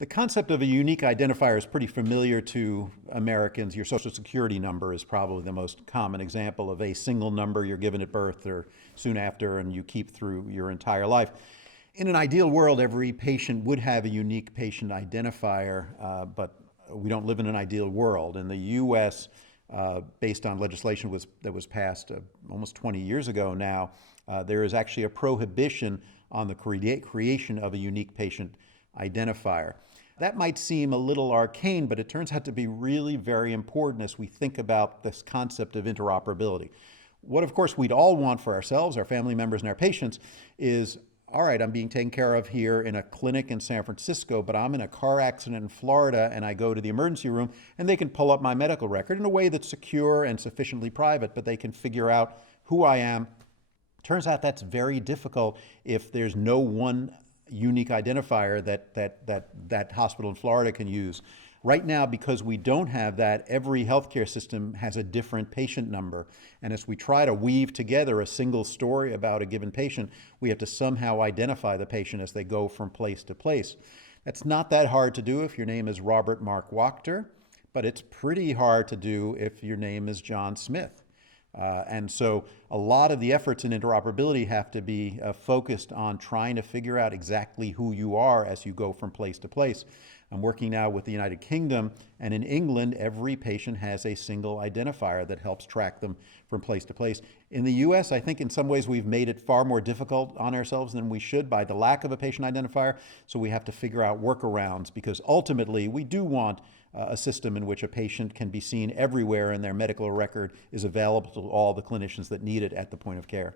The concept of a unique identifier is pretty familiar to Americans. Your social security number is probably the most common example of a single number you're given at birth or soon after and you keep through your entire life. In an ideal world, every patient would have a unique patient identifier, but we don't live in an ideal world. In the US, based on legislation that was passed almost 20 years ago now, there is actually a prohibition on the creation of a unique patient identifier. That might seem a little arcane, but it turns out to be really very important as we think about this concept of interoperability. What, of course, we'd all want for ourselves, our family members, and our patients is, all right, I'm being taken care of here in a clinic in San Francisco, but I'm in a car accident in Florida and I go to the emergency room and they can pull up my medical record in a way that's secure and sufficiently private, but they can figure out who I am. Turns out that's very difficult if there's no one unique identifier that hospital in Florida can use. Right now, because we don't have that, every healthcare system has a different patient number. And as we try to weave together a single story about a given patient, we have to somehow identify the patient as they go from place to place. That's not that hard to do if your name is Robert Mark Wachter, but it's pretty hard to do if your name is John Smith. And so a lot of the efforts in interoperability have to be focused on trying to figure out exactly who you are as you go from place to place. I'm working now with the United Kingdom, and in England, every patient has a single identifier that helps track them from place to place. In the US, I think in some ways we've made it far more difficult on ourselves than we should by the lack of a patient identifier, so we have to figure out workarounds, because ultimately we do want a system in which a patient can be seen everywhere and their medical record is available to all the clinicians that need it at the point of care.